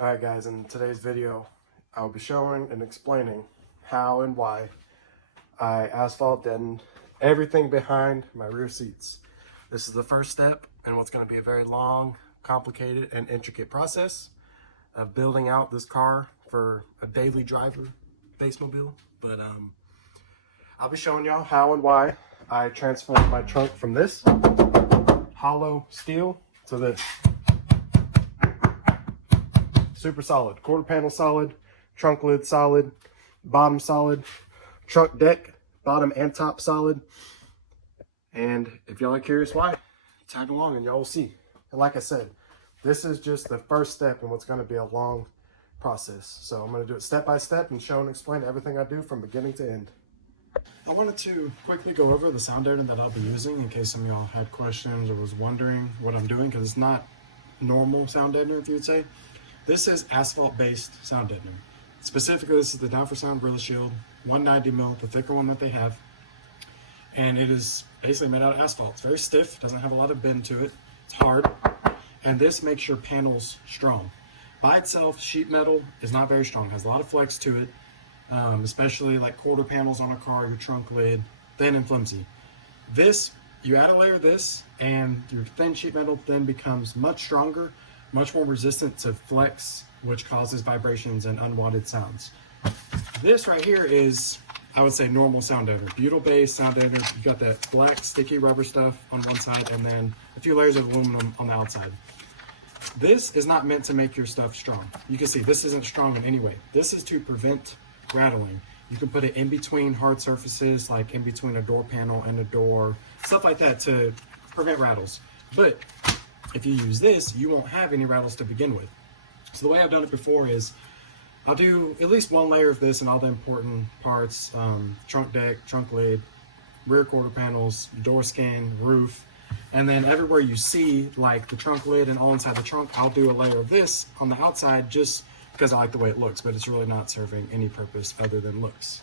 Alright guys, in today's video, I'll be showing and explaining how and why I asphalt deadened everything behind my rear seats. This is the first step in what's going to be a very long, complicated, and intricate process of building out this car for a daily driver basemobile. But I'll be showing y'all how and why I transformed my trunk from this hollow steel to this. Super solid, quarter panel solid, trunk lid solid, bottom solid, trunk deck, bottom and top solid. And if y'all are curious why, tag along and y'all will see. And like I said, this is just the first step in what's going to be a long process. So I'm going to do it step by step and show and explain everything I do from beginning to end. I wanted to quickly go over the sound deadener that I'll be using in case some of y'all had questions or was wondering what I'm doing, because it's not normal sound deadener, if you would say. This is asphalt-based sound deadener. Specifically, this is the Down for Sound Gorilla Shield 190mm, the thicker one that they have. And it is basically made out of asphalt. It's very stiff, doesn't have a lot of bend to it. It's hard. And this makes your panels strong. By itself, sheet metal is not very strong. It has a lot of flex to it, especially like quarter panels on a car, your trunk lid, thin and flimsy. This, you add a layer of this, and your thin sheet metal then becomes much stronger, much more resistant to flex, which causes vibrations and unwanted sounds. This right here is, I would say, normal sound deadener. Butyl-based sound deadener. You got that black sticky rubber stuff on one side and then a few layers of aluminum on the outside. This is not meant to make your stuff strong. You can see this isn't strong in any way. This is to prevent rattling. You can put it in between hard surfaces, like in between a door panel and a door, stuff like that to prevent rattles. But if you use this, you won't have any rattles to begin with. So the way I've done it before is I'll do at least one layer of this and all the important parts, trunk deck, trunk lid, rear quarter panels, door skin, roof, and then everywhere you see like the trunk lid and all inside the trunk, I'll do a layer of this on the outside just because I like the way it looks, but it's really not serving any purpose other than looks.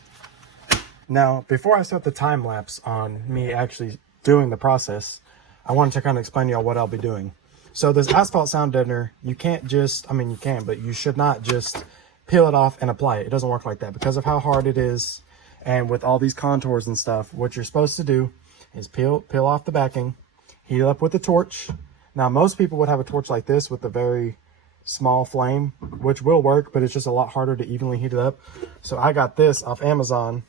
Now, before I start the time lapse on me actually doing the process, I wanted to kind of explain to y'all what I'll be doing. So this asphalt sound deadener, you can't just, I mean you can, but you should not just peel it off and apply it. It doesn't work like that because of how hard it is. And with all these contours and stuff, what you're supposed to do is peel off the backing, heat it up with a torch. Now most people would have a torch like this with a very small flame, which will work, but it's just a lot harder to evenly heat it up. So I got this off Amazon.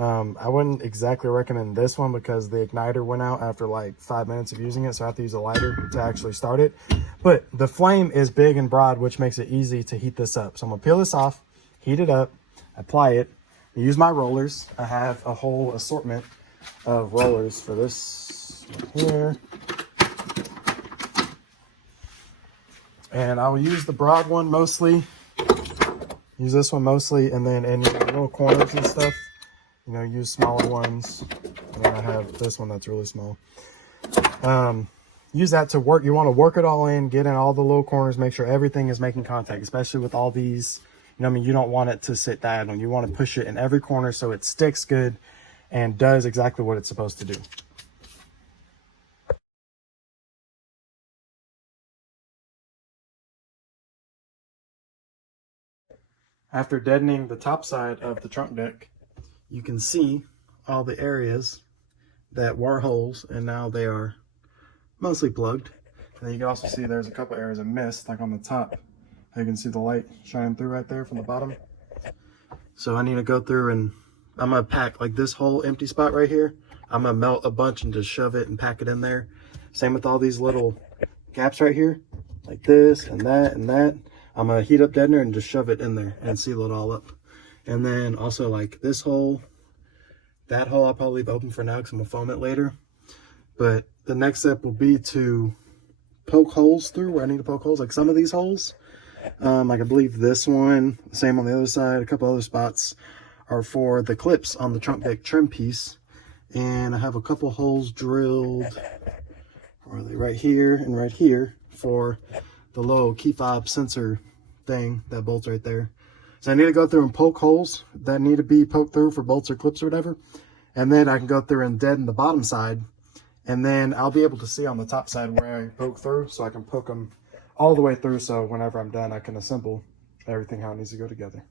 I wouldn't exactly recommend this one because the igniter went out after like 5 minutes of using it, so I have to use a lighter to actually start it. But the flame is big and broad, which makes it easy to heat this up. So I'm gonna peel this off, heat it up, apply it, use my rollers. I have a whole assortment of rollers for this right here. And I will use the broad one mostly, use this one mostly, and then in little corners and stuff, you know, use smaller ones. And then I have this one that's really small. Use that to work. You want to work it all in, get in all the little corners, make sure everything is making contact, especially with all these, you know, I mean, you don't want it to sit diagonal. You want to push it in every corner so it sticks good and does exactly what it's supposed to do. After deadening the top side of the trunk deck, you can see all the areas that were holes and now they are mostly plugged. And then you can also see there's a couple areas of mist, like on the top. You can see the light shining through right there from the bottom. So I need to go through and I'm gonna pack like this whole empty spot right here. I'm gonna melt a bunch and just shove it and pack it in there. Same with all these little gaps right here, like this and that and that. I'm gonna heat up deadener and just shove it in there and seal it all up. And then also like this hole, that hole I'll probably leave open for now because I'm gonna foam it later. But the next step will be to poke holes through where I need to poke holes, like some of these holes. Like I believe this one, same on the other side, a couple other spots are for the clips on the trunk deck trim piece. And I have a couple holes drilled, or are they right here and right here, for the low key fob sensor thing that bolts right there. So I need to go through and poke holes that need to be poked through for bolts or clips or whatever. And then I can go through and deaden the bottom side. And then I'll be able to see on the top side where I poke through, so I can poke them all the way through, so whenever I'm done, I can assemble everything how it needs to go together.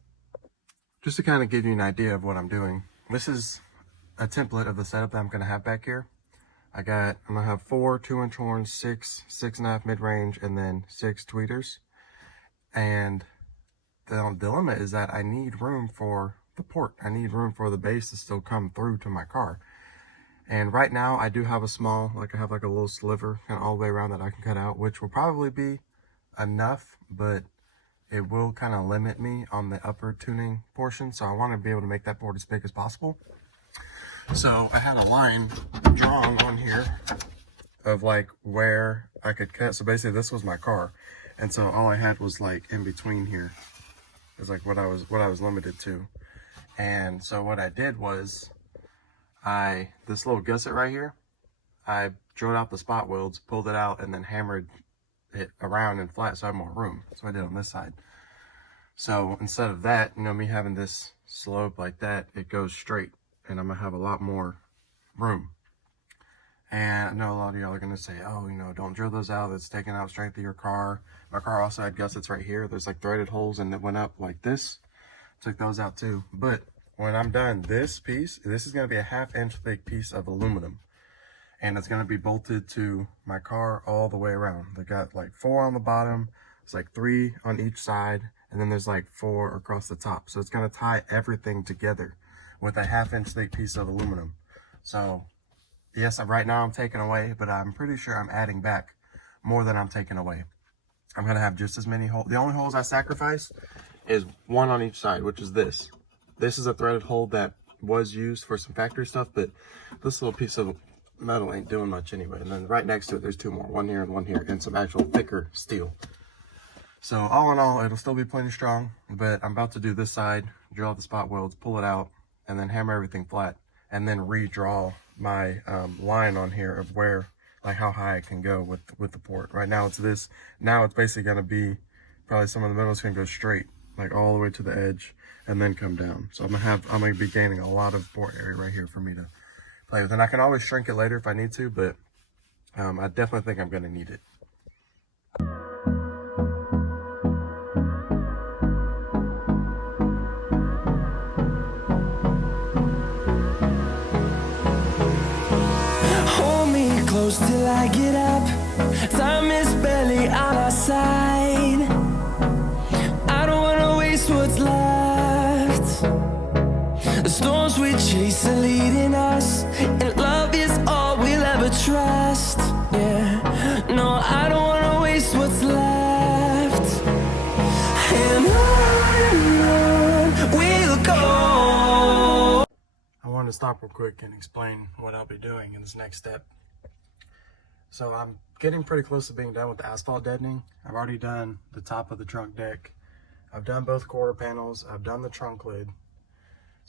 Just to kind of give you an idea of what I'm doing, this is a template of the setup that I'm going to have back here. I'm going to have 4 2-inch horns, 6 6.5 mid-range, and then 6 tweeters. And the dilemma is that I need room for the port. I need room for the bass to still come through to my car. And right now I do have a small, I have like a little sliver kind of all the way around that I can cut out, which will probably be enough, but it will kind of limit me on the upper tuning portion. So I want to be able to make that port as big as possible. So I had a line drawn on here of like where I could cut. So basically this was my car. And so all I had was like in between here is like what I was limited to. And so what I did was this little gusset right here, I drilled out the spot welds, pulled it out, and then hammered it around and flat so I have more room. So I did on this side. So instead of that, you know, me having this slope like that, it goes straight, and I'm gonna have a lot more room. And I know a lot of y'all are gonna say, oh, you know, don't drill those out, that's taking out strength of your car. My car also had gussets right here. There's like threaded holes, and it went up like this. Took those out too. But when I'm done, this piece, this is gonna be a 1/2 inch thick piece of aluminum. And it's gonna be bolted to my car all the way around. They got like 4 on the bottom, it's like 3 on each side, and then there's like 4 across the top. So it's gonna tie everything together with a 1/2 inch thick piece of aluminum. So yes, right now I'm taking away, but I'm pretty sure I'm adding back more than I'm taking away. I'm gonna have just as many holes. The only holes I sacrifice is 1 on each side, which is this. This is a threaded hole that was used for some factory stuff, but this little piece of metal ain't doing much anyway. And then right next to it, there's 2 more, 1 here and 1 here, and some actual thicker steel. So all in all, it'll still be plenty strong, but I'm about to do this side, drill out the spot welds, pull it out, and then hammer everything flat, and then redraw my line on here of where, like how high it can go with the port. Right now it's this. Now it's basically gonna be probably some of the middle is gonna go straight, like all the way to the edge, and then come down. So I'm gonna be gaining a lot of port area right here for me to play with. And I can always shrink it later if I need to, but I definitely think I'm gonna need it. Hold me close till I get up. Time is barely on our side. I don't wanna waste what's left. The storms we chase are leading us, and love is all we'll ever trust. Yeah, no, I don't wanna waste what's left. And on we'll go. I wanted to stop real quick and explain what I'll be doing in this next step. So I'm getting pretty close to being done with the asphalt deadening. I've already done the top of the trunk deck. I've done both quarter panels. I've done the trunk lid.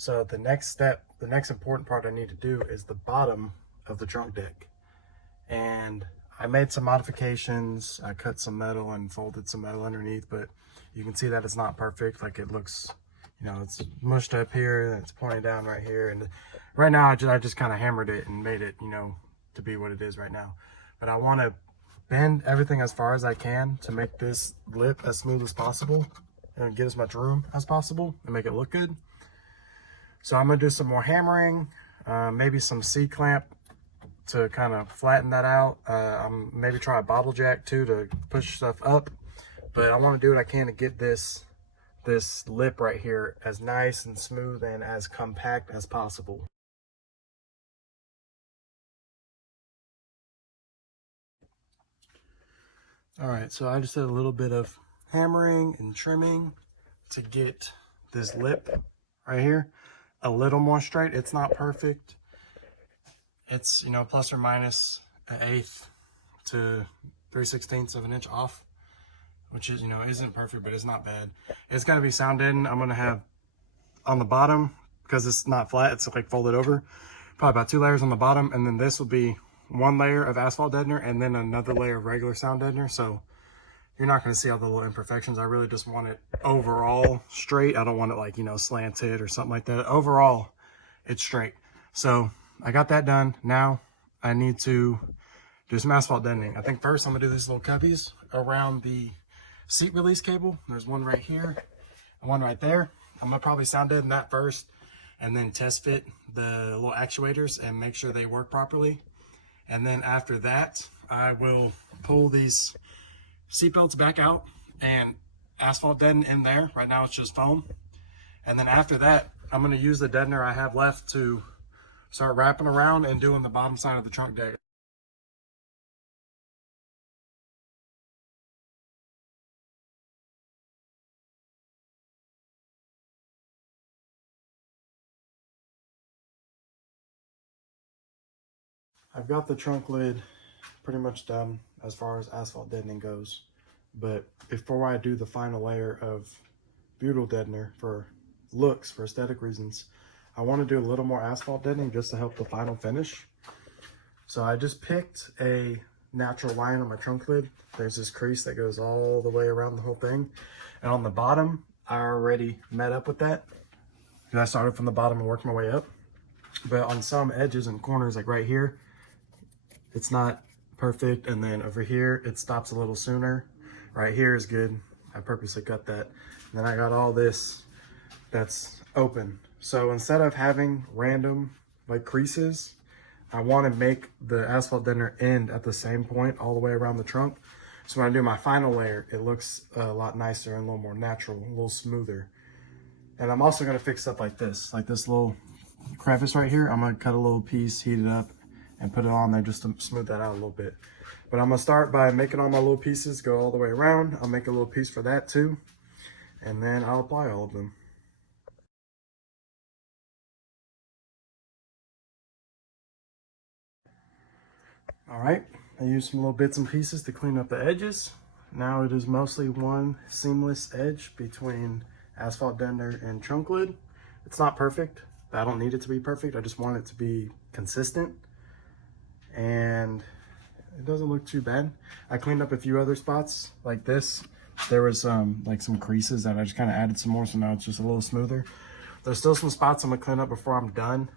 So the next step, the next important part I need to do is the bottom of the trunk deck. And I made some modifications. I cut some metal and folded some metal underneath, but you can see that it's not perfect. Like it looks, you know, it's mushed up here and it's pointing down right here. And right now I just kind of hammered it and made it, you know, to be what it is right now. But I want to bend everything as far as I can to make this lip as smooth as possible and get as much room as possible and make it look good. So I'm gonna do some more hammering, maybe some C-clamp to kind of flatten that out. Maybe try a bottle jack too to push stuff up. But I want to do what I can to get this lip right here as nice and smooth and as compact as possible. All right, so I just did a little bit of hammering and trimming to get this lip right here a little more straight. It's not perfect. It's, you know, plus or minus 1/8 to 3/16 of an inch off, which is, you know, isn't perfect, but it's not bad. It's gonna be sound deadened. I'm gonna have on the bottom, because it's not flat, it's like folded over, probably about 2 layers on the bottom, and then this will be 1 layer of asphalt deadener and then another layer of regular sound deadener. So you're not going to see all the little imperfections. I really just want it overall straight. I don't want it like, you know, slanted or something like that. Overall, it's straight. So I got that done. Now I need to do some asphalt deadening. I think first I'm gonna do these little cubbies around the seat release cable. There's one right here and one right there. I'm gonna probably sound deaden that first and then test fit the little actuators and make sure they work properly. And then after that, I will pull these seat belts back out and asphalt deaden in there. Right now it's just foam. And then after that, I'm gonna use the deadener I have left to start wrapping around and doing the bottom side of the trunk deck. I've got the trunk lid pretty much done as far as asphalt deadening goes. But before I do the final layer of butyl deadener for looks, for aesthetic reasons, I want to do a little more asphalt deadening just to help the final finish. So I just picked a natural line on my trunk lid. There's this crease that goes all the way around the whole thing. And on the bottom, I already met up with that. And I started from the bottom and worked my way up. But on some edges and corners, like right here, it's not perfect. And then over here, it stops a little sooner. Right here is good. I purposely cut that. And then I got all this that's open. So instead of having random like creases, I want to make the asphalt deadener end at the same point all the way around the trunk. So when I do my final layer, it looks a lot nicer and a little more natural, a little smoother. And I'm also going to fix stuff like this little crevice right here. I'm going to cut a little piece, heat it up, and put it on there just to smooth that out a little bit. But I'm going to start by making all my little pieces go all the way around. I'll make a little piece for that too. And then I'll apply all of them. All right, I used some little bits and pieces to clean up the edges. Now it is mostly one seamless edge between asphalt deadener and trunk lid. It's not perfect. I don't need it to be perfect. I just want it to be consistent. And it doesn't look too bad. I cleaned up a few other spots like this. There was like some creases that I just kind of added some more, so now it's just a little smoother. There's still some spots I'm gonna clean up before I'm done.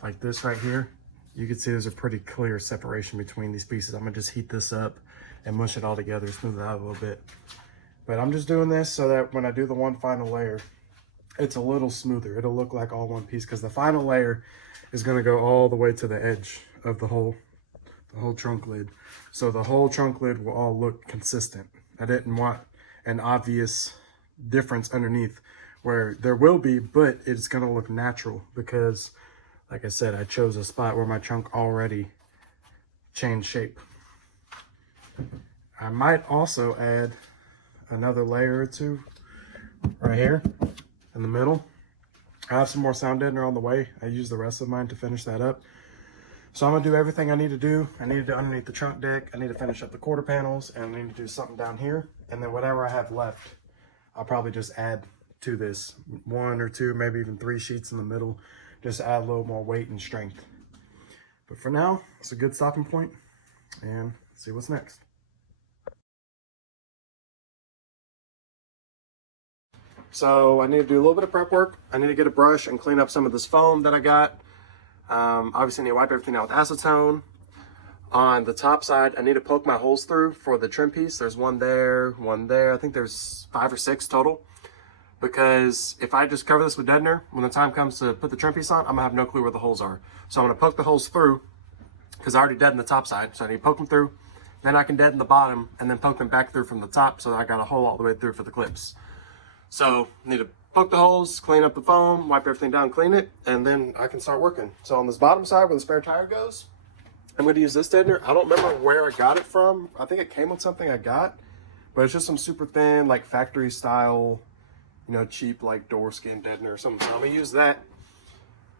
Like this right here. You can see there's a pretty clear separation between these pieces. I'm gonna just heat this up and mush it all together, smooth it out a little bit. But I'm just doing this so that when I do the one final layer, it's a little smoother. It'll look like all one piece, because the final layer is gonna go all the way to the edge of the whole trunk lid. So the whole trunk lid will all look consistent. I didn't want an obvious difference underneath, where there will be, but it's gonna look natural because, like I said, I chose a spot where my trunk already changed shape. I might also add another layer or two right here in the middle. I have some more sound deadener on the way. I use the rest of mine to finish that up. So I'm gonna do everything I need to do. I need to do underneath the trunk deck. I need to finish up the quarter panels, and I need to do something down here. And then whatever I have left, I'll probably just add to this. 1 or 2, maybe even 3 sheets in the middle. Just add a little more weight and strength. But for now, it's a good stopping point, and see what's next. So I need to do a little bit of prep work. I need to get a brush and clean up some of this foam that I got. Obviously I need to wipe everything out with acetone. On the top side, I need to poke my holes through for the trim piece. There's one there, one there. I think there's 5 or 6 total. Because if I just cover this with deadener, when the time comes to put the trim piece on, I'm gonna have no clue where the holes are. So I'm gonna poke the holes through, because I already deadened the top side, so I need to poke them through. Then I can deaden the bottom and then poke them back through from the top, so I got a hole all the way through for the clips. So I need to poke the holes, clean up the foam, wipe everything down, clean it, and then I can start working. So on this bottom side where the spare tire goes, I'm gonna use this deadener. I don't remember where I got it from. I think it came with something I got, but it's just some super thin, like factory style, you know, cheap like door skin deadener or something. So I'm gonna use that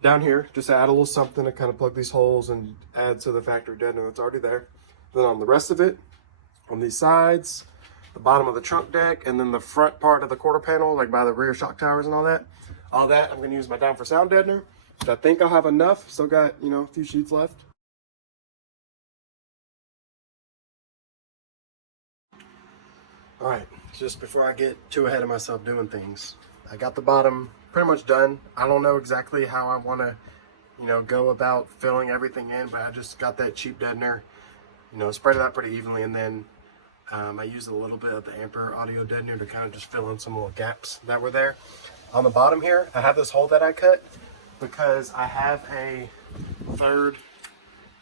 down here, just add a little something to kind of plug these holes and add to the factory deadener that's already there. Then on the rest of it, on these sides, the bottom of the trunk deck, and then the front part of the quarter panel, like by the rear shock towers and all that I'm gonna use my down for sound deadener. So I think I'll have enough. Still got, you know, a few sheets left. All right, just before I get too ahead of myself doing things, I got the bottom pretty much done. I don't know exactly how I want to, you know, go about filling everything in, but I just got that cheap deadener, you know, spread it out pretty evenly, and then I used a little bit of the Amper audio deadener to kind of just fill in some little gaps that were there. On the bottom here, I have this hole that I cut because I have a third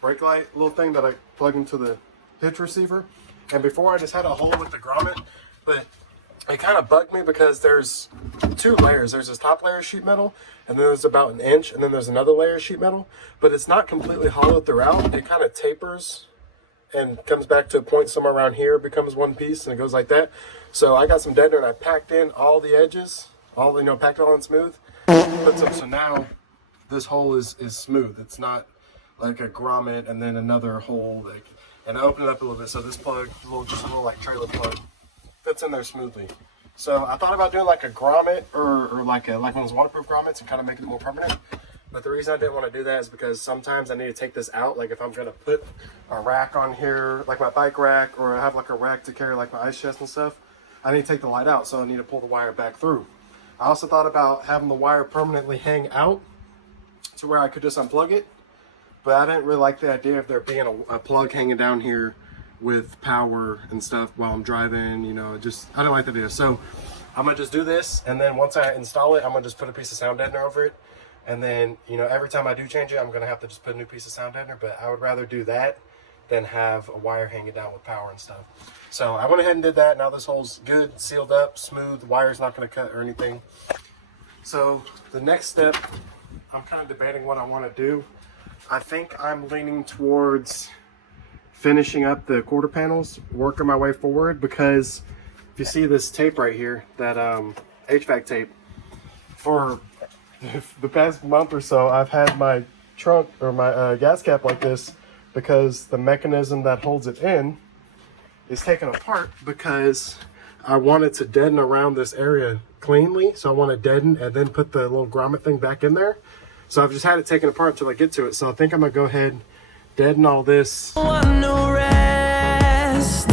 brake light little thing that I plug into the hitch receiver. And before I just had a hole with the grommet, but it kind of bugged me because there's two layers. There's this top layer of sheet metal, and then there's about an inch, and then there's another layer of sheet metal, but it's not completely hollow throughout. It kind of tapers and comes back to a point somewhere around here, becomes one piece, and it goes like that. So I got some deadener and I packed in all the edges, packed it all in smooth. So now this hole is smooth. It's not like a grommet and then another hole. And I opened it up a little bit, so this plug, just a little like trailer plug, fits in there smoothly. So I thought about doing like a grommet or like one of those waterproof grommets and kind of making it more permanent. But the reason I didn't want to do that is because sometimes I need to take this out. Like if I'm going to put a rack on here, like my bike rack, or I have like a rack to carry like my ice chest and stuff, I need to take the light out, so I need to pull the wire back through. I also thought about having the wire permanently hang out to where I could just unplug it. But I didn't really like the idea of there being a plug hanging down here with power and stuff while I'm driving, I didn't like the idea. So I'm gonna just do this, and then once I install it, I'm gonna just put a piece of sound deadener over it. And then, every time I do change it, I'm gonna have to just put a new piece of sound deadener, but I would rather do that than have a wire hanging down with power and stuff. So I went ahead and did that. Now this hole's good, sealed up, smooth, the wire's not gonna cut or anything. So the next step, I'm kind of debating what I wanna do. I think I'm leaning towards finishing up the quarter panels, working my way forward, because if you see this tape right here, that HVAC tape, for the past month or so, I've had my trunk or my gas cap like this because the mechanism that holds it in is taken apart, because I wanted to deaden around this area cleanly. So I want to deaden and then put the little grommet thing back in there. So I've just had it taken apart until I get to it. So I think I'm gonna go ahead, deaden all this. No rest,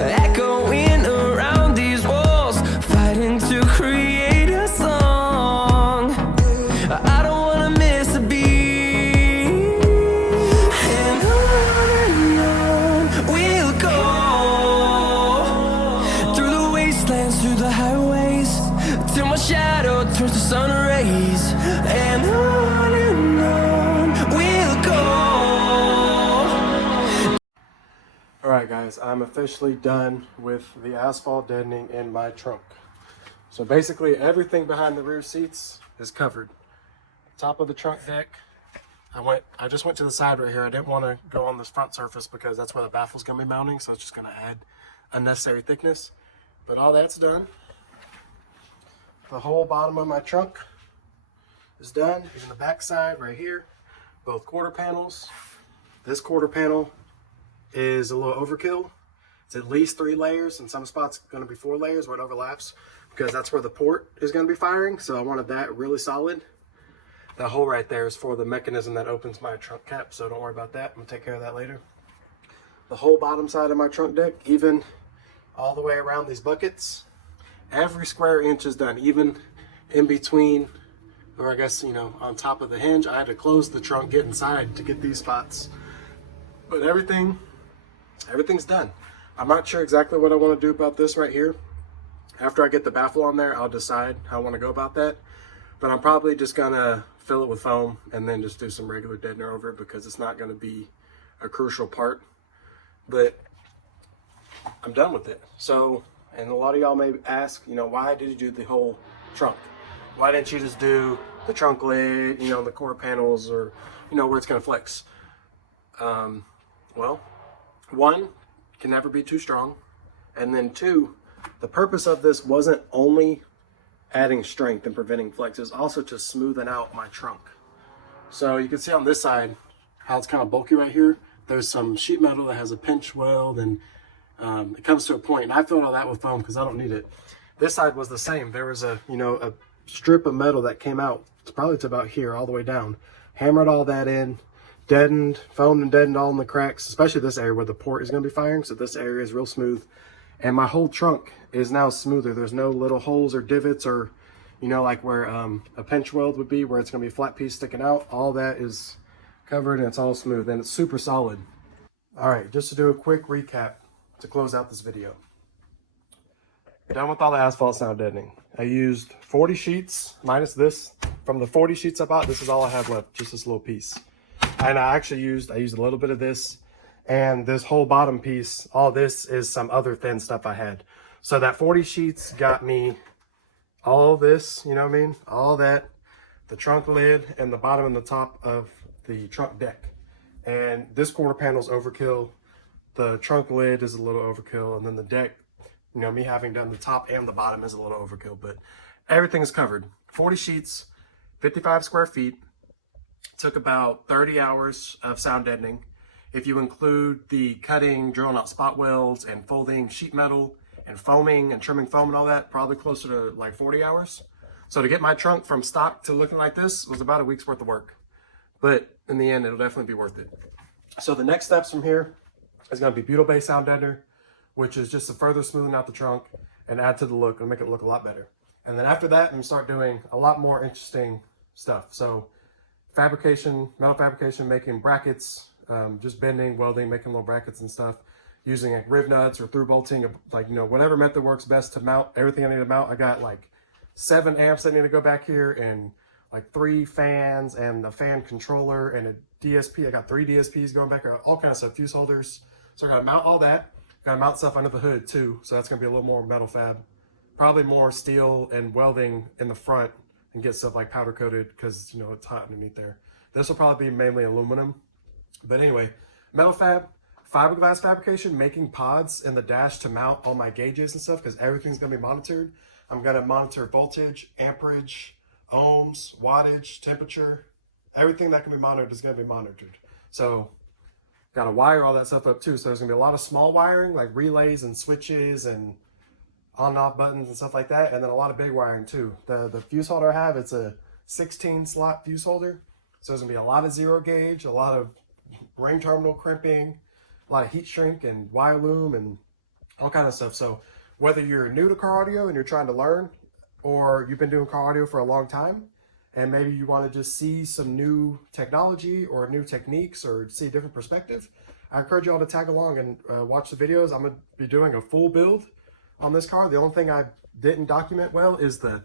echoing around these walls, fighting to create a song. I don't wanna miss a beat, and on we'll go through the wastelands, through the highways, till my shadow turns to sun rays, and on we'll go. Alright guys, I'm officially done with the asphalt deadening in my trunk. So basically everything behind the rear seats is covered. Top of the trunk deck, I just went to the side right here. I didn't want to go on this front surface because that's where the baffle's going to be mounting, so it's just going to add unnecessary thickness. But all that's done. The whole bottom of my trunk is done. Even the back side right here, both quarter panels. This quarter panel is a little overkill. It's at least 3 layers. In some spots it's going to be 4 layers where it overlaps, because that's where the port is going to be firing. So I wanted that really solid. That hole right there is for the mechanism that opens my trunk cap, so don't worry about that. I'm going to take care of that later. The whole bottom side of my trunk deck, even all the way around these buckets, every square inch is done, even in between, or I guess, on top of the hinge. I had to close the trunk, get inside to get these spots. But everything's done. I'm not sure exactly what I want to do about this right here. After I get the baffle on there, I'll decide how I want to go about that. But I'm probably just gonna fill it with foam and then just do some regular deadener over it, because it's not gonna be a crucial part. But I'm done with it. So, and a lot of y'all may ask, why did you do the whole trunk? Why didn't you just do the trunk lid, the quarter panels, or, where it's gonna flex? Well, 1, can never be too strong. And then 2, the purpose of this wasn't only adding strength and preventing flex, is also to smoothen out my trunk. So you can see on this side how it's kind of bulky right here. There's some sheet metal that has a pinch weld, and it comes to a point, and I filled all that with foam because I don't need it. This side was the same. There was a strip of metal that came out, it's probably to about here, all the way down. Hammered all that in, deadened, foamed and deadened all in the cracks, especially this area where the port is going to be firing. So this area is real smooth, and my whole trunk is now smoother. There's no little holes or divots, or like where a pinch weld would be, where it's going to be a flat piece sticking out. All that is covered, and it's all smooth, and it's super solid. All right, just to do a quick recap. to close out this video. Done with all the asphalt sound deadening. I used 40 sheets minus this. From the 40 sheets I bought, this is all I have left, just this little piece. And I used a little bit of this, and this whole bottom piece, all this is some other thin stuff I had. So that 40 sheets got me all this, you know what I mean? All that, the trunk lid, and the bottom and the top of the trunk deck. And this quarter panel's overkill. The trunk lid is a little overkill, and then the deck, you know, me having done the top and the bottom is a little overkill, but everything is covered. 40 sheets, 55 square feet. Took about 30 hours of sound deadening. If you include the cutting, drilling out spot welds, and folding sheet metal, and foaming and trimming foam and all that, probably closer to like 40 hours. So to get my trunk from stock to looking like this was about a week's worth of work. But in the end, it'll definitely be worth it. So the next steps from here is going to be butyl base sound deadener, which is just to further smoothen out the trunk and add to the look and make it look a lot better. And then after that, I'm going to start doing a lot more interesting stuff. So fabrication, metal fabrication, making brackets, just bending, welding, making little brackets and stuff, using like riv nuts or through bolting, like, you know, whatever method works best to mount everything I need to mount. I got like 7 amps that need to go back here, and like 3 fans and a fan controller and a DSP. I got 3 DSPs going back here, all kinds of stuff, fuse holders. So I gotta mount all that. Gotta mount stuff under the hood too. So that's gonna be a little more metal fab, probably more steel and welding in the front, and get stuff like powder coated because, you know, it's hot underneath there. This will probably be mainly aluminum. But anyway, metal fab, fiberglass fabrication, making pods in the dash to mount all my gauges and stuff because everything's going to be monitored. I'm going to monitor voltage, amperage, ohms, wattage, temperature. Everything that can be monitored is going to be monitored. So got to wire all that stuff up too. So there's going to be a lot of small wiring like relays and switches and on and off buttons and stuff like that. And then a lot of big wiring too. The fuse holder I have, it's a 16 slot fuse holder. So there's going to be a lot of zero gauge, a lot of ring terminal crimping, a lot of heat shrink and wire loom and all kind of stuff. So whether you're new to car audio and you're trying to learn, or you've been doing car audio for a long time and maybe you want to just see some new technology or new techniques or see a different perspective, I encourage you all to tag along and watch the videos. I'm going to be doing a full build on this car. The only thing I didn't document well is the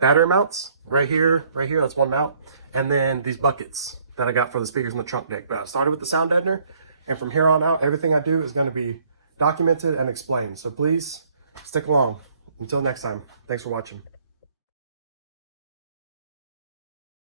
battery mounts right here, that's one mount, and then these buckets that I got for the speakers in the trunk deck. But I started with the sound deadener, and from here on out, everything I do is going to be documented and explained. So please stick along. Until next time, thanks for watching.